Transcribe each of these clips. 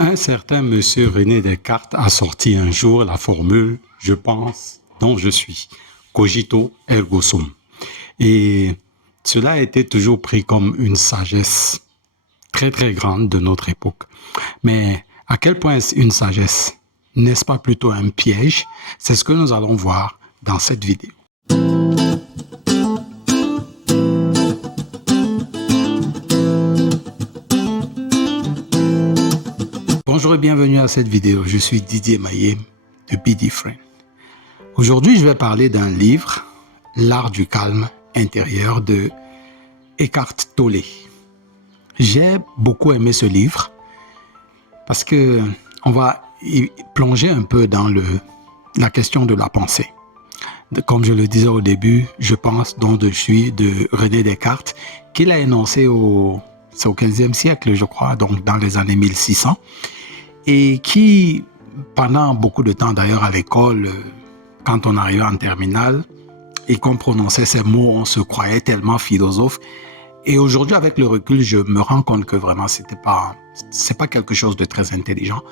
Un certain monsieur René Descartes a sorti un jour la formule « Je pense, donc je suis ». Cogito ergo sum. Et cela a été toujours pris comme une sagesse très très grande de notre époque. Mais à quel point est-ce une sagesse? N'est-ce pas plutôt un piège? C'est ce que nous allons voir dans cette vidéo. Bonjour et bienvenue à cette vidéo. Je suis Didier Maillet de Be Different. Aujourd'hui, je vais parler d'un livre, L'art du calme intérieur de Eckhart Tolle. J'ai beaucoup aimé ce livre parce que on va y plonger un peu dans la question de la pensée. Comme je le disais au début, je pense donc je suis de René Descartes, qu'il a énoncé c'est au 15e siècle, je crois, donc dans les années 1600, et qui, pendant beaucoup de temps d'ailleurs à l'école, quand on arrivait en terminale, et qu'on prononçait ces mots, on se croyait tellement philosophe. Et aujourd'hui, avec le recul, je me rends compte que vraiment, c'est pas quelque chose de très intelligent,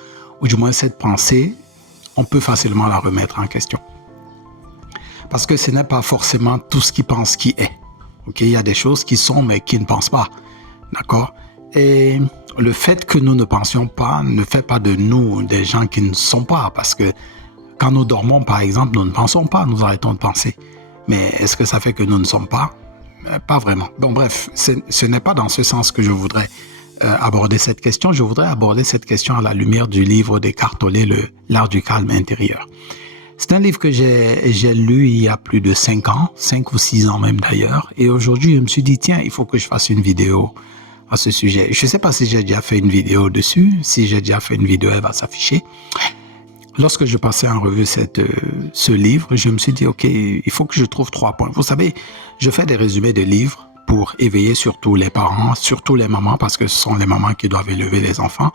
ou du moins cette pensée, on peut facilement la remettre en question. Parce que ce n'est pas forcément tout ce qui pense qui est. Okay? Il y a des choses qui sont, mais qui ne pensent pas. D'accord? Et le fait que nous ne pensions pas ne fait pas de nous des gens qui ne sont pas. Parce que quand nous dormons, par exemple, nous ne pensons pas, nous arrêtons de penser. Mais est-ce que ça fait que nous ne sommes pas? Pas vraiment. Bon, bref, ce n'est pas dans ce sens que je voudrais aborder cette question. Je voudrais aborder cette question à la lumière du livre d'Eckhart Tolle, L'art du calme intérieur. C'est un livre que j'ai lu il y a plus de 5 ans, 5 ou 6 ans même d'ailleurs. Et aujourd'hui, je me suis dit, tiens, il faut que je fasse une vidéo à ce sujet. Je ne sais pas si j'ai déjà fait une vidéo dessus. Si j'ai déjà fait une vidéo, elle va s'afficher. Lorsque je passais en revue ce livre, je me suis dit, OK, il faut que je trouve 3 points. Vous savez, je fais des résumés de livres pour éveiller surtout les parents, surtout les mamans, parce que ce sont les mamans qui doivent élever les enfants.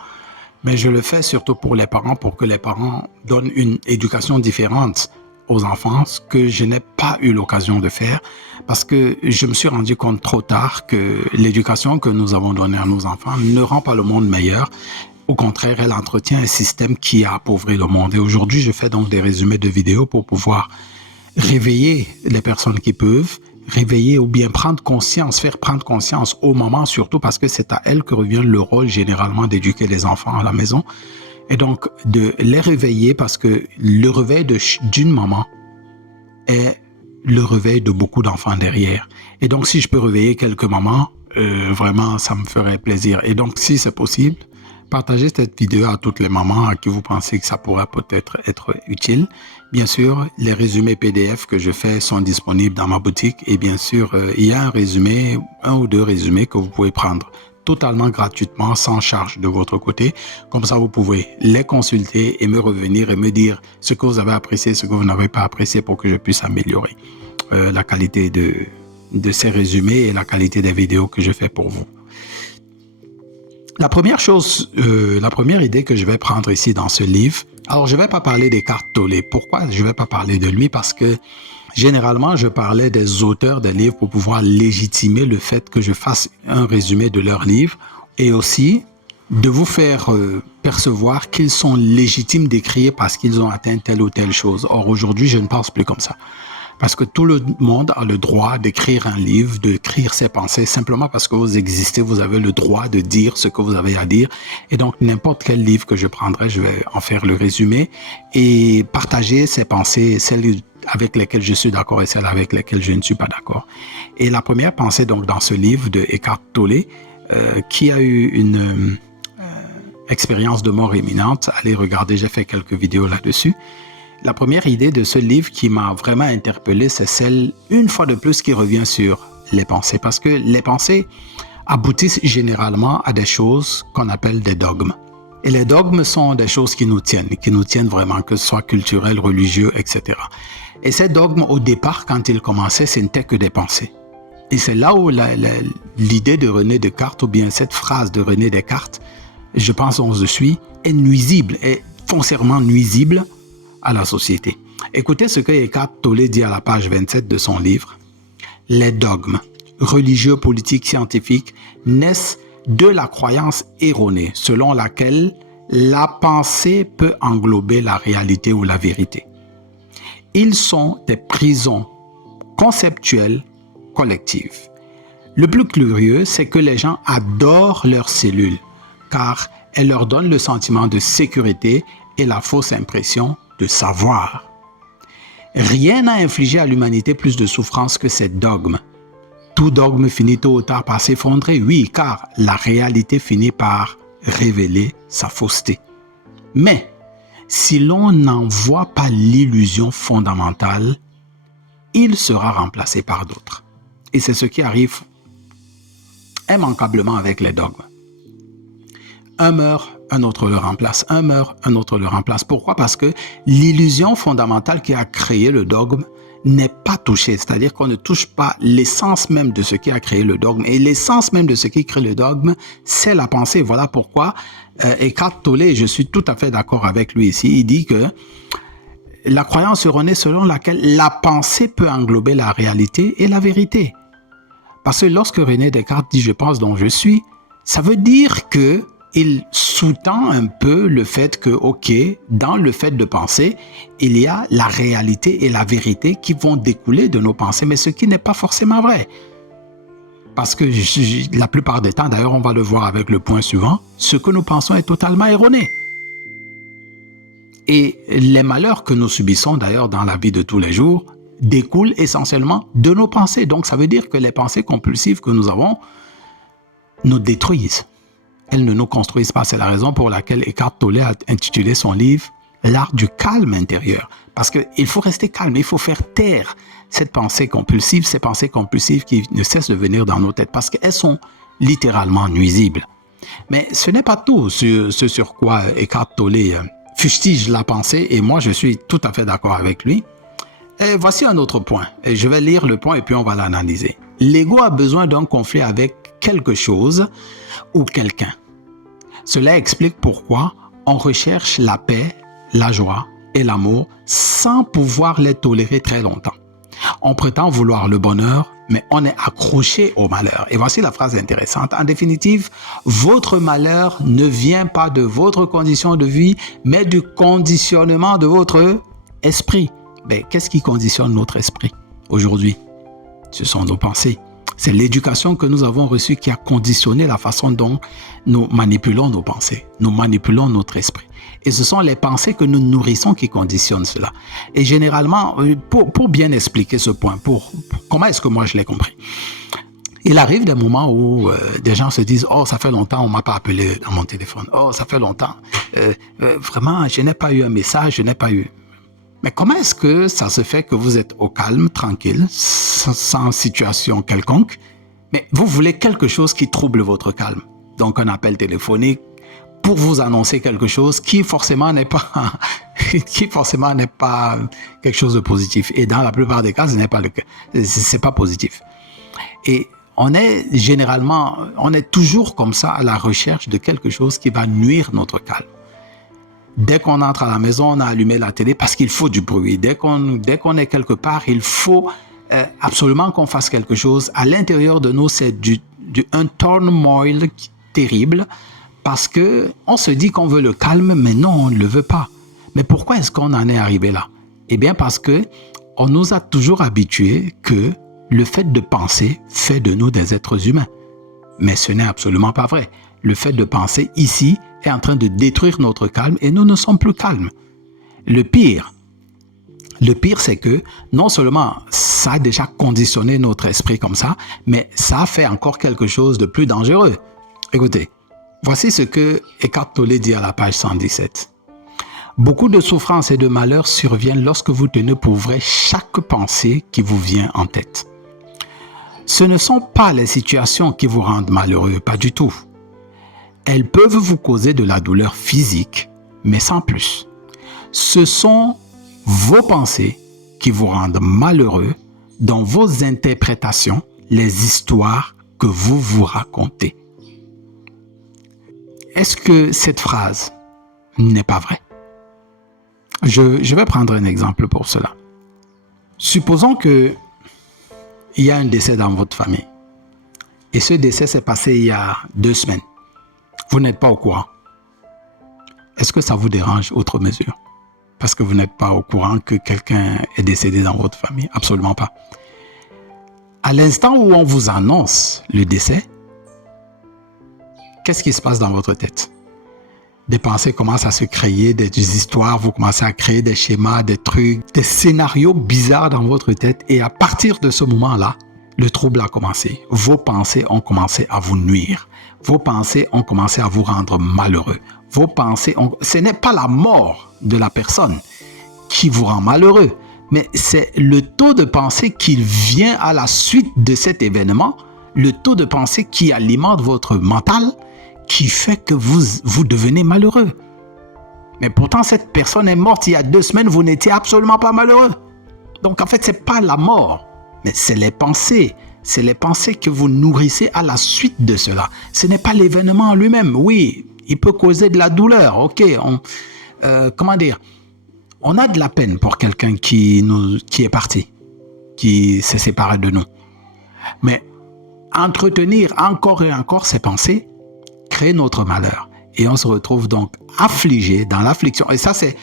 Mais je le fais surtout pour les parents, pour que les parents donnent une éducation différente aux enfants, ce que je n'ai pas eu l'occasion de faire, parce que je me suis rendu compte trop tard que l'éducation que nous avons donnée à nos enfants ne rend pas le monde meilleur. Au contraire, elle entretient un système qui a appauvri le monde. Et aujourd'hui, je fais donc des résumés de vidéos pour pouvoir réveiller les personnes qui peuvent, réveiller ou bien prendre conscience, faire prendre conscience aux mamans surtout parce que c'est à elles que revient le rôle généralement d'éduquer les enfants à la maison. Et donc, de les réveiller parce que le réveil d'une maman est le réveil de beaucoup d'enfants derrière. Et donc, si je peux réveiller quelques mamans, vraiment, ça me ferait plaisir. Et donc, si c'est possible, partagez cette vidéo à toutes les mamans à qui vous pensez que ça pourrait peut-être être utile. Bien sûr, les résumés PDF que je fais sont disponibles dans ma boutique et bien sûr, il y a un ou deux résumés que vous pouvez prendre totalement gratuitement, sans charge de votre côté. Comme ça, vous pouvez les consulter et me revenir et me dire ce que vous avez apprécié, ce que vous n'avez pas apprécié pour que je puisse améliorer la qualité de ces résumés et la qualité des vidéos que je fais pour vous. La première idée que je vais prendre ici dans ce livre, alors je ne vais pas parler d'Eckhart Tolle. Pourquoi je ne vais pas parler de lui? Parce que généralement, je parlais des auteurs des livres pour pouvoir légitimer le fait que je fasse un résumé de leurs livres et aussi de vous faire percevoir qu'ils sont légitimes d'écrire parce qu'ils ont atteint telle ou telle chose. Or, aujourd'hui, je ne pense plus comme ça. Parce que tout le monde a le droit d'écrire un livre, d'écrire ses pensées. Simplement parce que vous existez, vous avez le droit de dire ce que vous avez à dire. Et donc, n'importe quel livre que je prendrai, je vais en faire le résumé et partager ces pensées, celles avec lesquelles je suis d'accord et celles avec lesquelles je ne suis pas d'accord. Et la première pensée, donc, dans ce livre de Eckhart Tolle, qui a eu une expérience de mort imminente, allez regarder, j'ai fait quelques vidéos là-dessus. La première idée de ce livre qui m'a vraiment interpellé, c'est celle, une fois de plus, qui revient sur les pensées. Parce que les pensées aboutissent généralement à des choses qu'on appelle des dogmes. Et les dogmes sont des choses qui nous tiennent vraiment, que ce soit culturel, religieux, etc. Et ces dogmes, au départ, quand ils commençaient, ce n'étaient que des pensées. Et c'est là où l'idée de René Descartes, ou bien cette phrase de René Descartes, je pense on se suit, est nuisible, est foncièrement nuisible à la société. Écoutez ce que Eckhart Tolle dit à la page 27 de son livre. Les dogmes religieux, politiques, scientifiques naissent de la croyance erronée selon laquelle la pensée peut englober la réalité ou la vérité. Ils sont des prisons conceptuelles collectives. Le plus curieux, c'est que les gens adorent leurs cellules, car elles leur donnent le sentiment de sécurité et la fausse impression de savoir. Rien n'a infligé à l'humanité plus de souffrance que ces dogmes. Tout dogme finit tôt ou tard par s'effondrer, oui, car la réalité finit par révéler sa fausseté. Mais, si l'on n'en voit pas l'illusion fondamentale, il sera remplacé par d'autres. Et c'est ce qui arrive immanquablement avec les dogmes. Un meurt, un autre le remplace. Un meurt, un autre le remplace. Pourquoi? Parce que l'illusion fondamentale qui a créé le dogme n'est pas touchée. C'est-à-dire qu'on ne touche pas l'essence même de ce qui a créé le dogme. Et l'essence même de ce qui crée le dogme, c'est la pensée. Voilà pourquoi Eckhart Tolle, je suis tout à fait d'accord avec lui ici, il dit que la croyance erronée selon laquelle la pensée peut englober la réalité et la vérité. Parce que lorsque René Descartes dit « je pense donc je suis », ça veut dire que il sous-tend un peu le fait que, ok, dans le fait de penser, il y a la réalité et la vérité qui vont découler de nos pensées, mais ce qui n'est pas forcément vrai. Parce que la plupart des temps, d'ailleurs, on va le voir avec le point suivant, ce que nous pensons est totalement erroné. Et les malheurs que nous subissons, d'ailleurs, dans la vie de tous les jours, découlent essentiellement de nos pensées. Donc, ça veut dire que les pensées compulsives que nous avons nous détruisent. Elles ne nous construisent pas. C'est la raison pour laquelle Eckhart Tolle a intitulé son livre « L'art du calme intérieur ». Parce qu'il faut rester calme, il faut faire taire cette pensée compulsive, ces pensées compulsives qui ne cessent de venir dans nos têtes parce qu'elles sont littéralement nuisibles. Mais ce n'est pas tout ce sur quoi Eckhart Tolle fustige la pensée et moi je suis tout à fait d'accord avec lui. Et voici un autre point. Et je vais lire le point et puis on va l'analyser. L'ego a besoin d'un conflit avec quelque chose ou quelqu'un. Cela explique pourquoi on recherche la paix, la joie et l'amour sans pouvoir les tolérer très longtemps. On prétend vouloir le bonheur, mais on est accroché au malheur. Et voici la phrase intéressante. En définitive, votre malheur ne vient pas de votre condition de vie, mais du conditionnement de votre esprit. Mais qu'est-ce qui conditionne notre esprit aujourd'hui? Ce sont nos pensées. C'est l'éducation que nous avons reçue qui a conditionné la façon dont nous manipulons nos pensées, nous manipulons notre esprit. Et ce sont les pensées que nous nourrissons qui conditionnent cela. Et généralement, pour bien expliquer ce point, comment est-ce que moi je l'ai compris? Il arrive des moments où des gens se disent « Oh, ça fait longtemps, on ne m'a pas appelé dans mon téléphone. Oh, ça fait longtemps. Vraiment, je n'ai pas eu un message, je n'ai pas eu... » Mais comment est-ce que ça se fait que vous êtes au calme, tranquille, sans situation quelconque, mais vous voulez quelque chose qui trouble votre calme? Donc un appel téléphonique pour vous annoncer quelque chose qui forcément n'est pas, quelque chose de positif. Et dans la plupart des cas, ce n'est pas le cas. C'est pas positif. Et on est toujours comme ça à la recherche de quelque chose qui va nuire notre calme. Dès qu'on entre à la maison, on a allumé la télé parce qu'il faut du bruit. Dès qu'on est quelque part, il faut absolument qu'on fasse quelque chose. À l'intérieur de nous, c'est un turmoil terrible parce qu'on se dit qu'on veut le calme, mais non, on ne le veut pas. Mais pourquoi est-ce qu'on en est arrivé là? Eh bien parce qu'on nous a toujours habitués que le fait de penser fait de nous des êtres humains. Mais ce n'est absolument pas vrai. Le fait de penser ici est en train de détruire notre calme et nous ne sommes plus calmes. Le pire, c'est que non seulement ça a déjà conditionné notre esprit comme ça, mais ça a fait encore quelque chose de plus dangereux. Écoutez, voici ce que Eckhart Tolle dit à la page 117. Beaucoup de souffrances et de malheurs surviennent lorsque vous tenez pour vrai chaque pensée qui vous vient en tête. Ce ne sont pas les situations qui vous rendent malheureux, pas du tout. Elles peuvent vous causer de la douleur physique, mais sans plus. Ce sont vos pensées qui vous rendent malheureux dans vos interprétations, les histoires que vous vous racontez. Est-ce que cette phrase n'est pas vraie? Je vais prendre un exemple pour cela. Supposons qu'il y a un décès dans votre famille. Et ce décès s'est passé il y a 2 semaines. Vous n'êtes pas au courant. est-ce que ça vous dérange outre mesure? Parce que vous n'êtes pas au courant que quelqu'un est décédé dans votre famille? Absolument pas. À l'instant où on vous annonce le décès, qu'est-ce qui se passe dans votre tête? Des pensées commencent à se créer, des histoires, vous commencez à créer des schémas, des trucs, des scénarios bizarres dans votre tête. Et à partir de ce moment-là, le trouble a commencé. Vos pensées ont commencé à vous nuire. Vos pensées ont commencé à vous rendre malheureux. Vos pensées Ce n'est pas la mort de la personne qui vous rend malheureux, mais c'est le taux de pensée qui vient à la suite de cet événement, le taux de pensée qui alimente votre mental, qui fait que vous devenez malheureux. Mais pourtant, cette personne est morte il y a 2 semaines, vous n'étiez absolument pas malheureux. Donc en fait, ce n'est pas la mort, mais c'est les pensées. C'est les pensées que vous nourrissez à la suite de cela. Ce n'est pas l'événement en lui-même. Oui, il peut causer de la douleur. Ok, comment dire? On a de la peine pour quelqu'un qui est parti, qui s'est séparé de nous. Mais entretenir encore et encore ces pensées crée notre malheur. Et on se retrouve donc affligé dans l'affliction. Et ça, c'est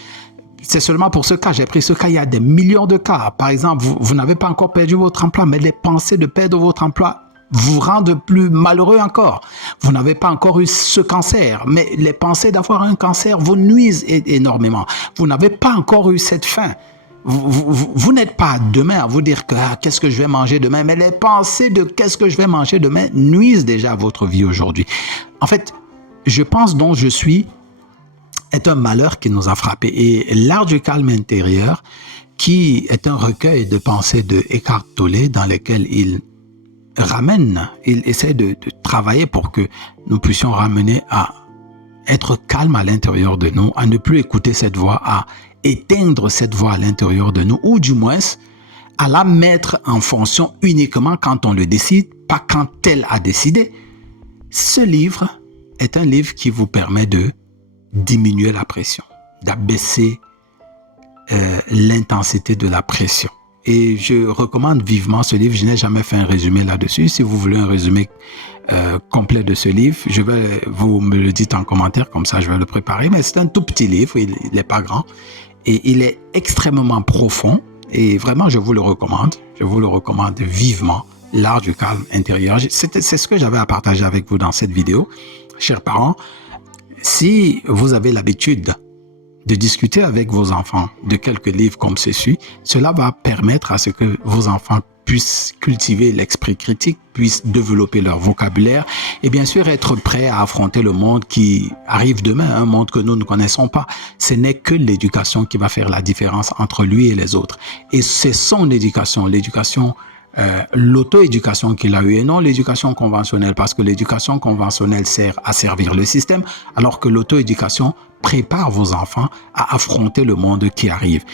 seulement pour ce cas. J'ai pris ce cas, il y a des millions de cas. Par exemple, vous n'avez pas encore perdu votre emploi, mais les pensées de perdre votre emploi vous rendent plus malheureux encore. Vous n'avez pas encore eu ce cancer, mais les pensées d'avoir un cancer vous nuisent énormément. Vous n'avez pas encore eu cette faim. Vous n'êtes pas demain à vous dire que qu'est-ce que je vais manger demain, mais les pensées de qu'est-ce que je vais manger demain nuisent déjà à votre vie aujourd'hui. En fait, je pense dont je suis est un malheur qui nous a frappés. Et l'art du calme intérieur, qui est un recueil de pensées de Eckhart Tolle dans lesquelles il essaie de travailler pour que nous puissions ramener à être calme à l'intérieur de nous, à ne plus écouter cette voix, à éteindre cette voix à l'intérieur de nous, ou du moins à la mettre en fonction uniquement quand on le décide, pas quand elle a décidé. Ce livre est un livre qui vous permet de diminuer la pression, d'abaisser l'intensité de la pression. Et je recommande vivement ce livre. Je n'ai jamais fait un résumé là-dessus. Si vous voulez un résumé complet de ce livre, vous me le dites en commentaire, comme ça je vais le préparer. Mais c'est un tout petit livre, il n'est pas grand. Et il est extrêmement profond. Et vraiment, je vous le recommande. Je vous le recommande vivement. L'art du calme intérieur. C'est ce que j'avais à partager avec vous dans cette vidéo. Chers parents, si vous avez l'habitude de discuter avec vos enfants de quelques livres comme ceci, cela va permettre à ce que vos enfants puissent cultiver l'esprit critique, puissent développer leur vocabulaire et bien sûr être prêts à affronter le monde qui arrive demain, un monde que nous ne connaissons pas. Ce n'est que l'éducation qui va faire la différence entre lui et les autres. Et c'est son éducation, l'auto-éducation qu'il a eue et non l'éducation conventionnelle, parce que l'éducation conventionnelle sert à servir le système, alors que l'auto-éducation prépare vos enfants à affronter le monde qui arrive.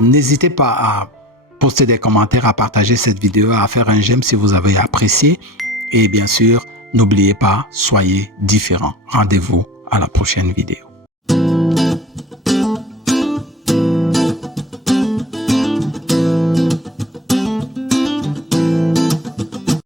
N'hésitez pas à poster des commentaires, à partager cette vidéo, à faire un j'aime si vous avez apprécié. Et bien sûr, n'oubliez pas, soyez différents. Rendez-vous à la prochaine vidéo.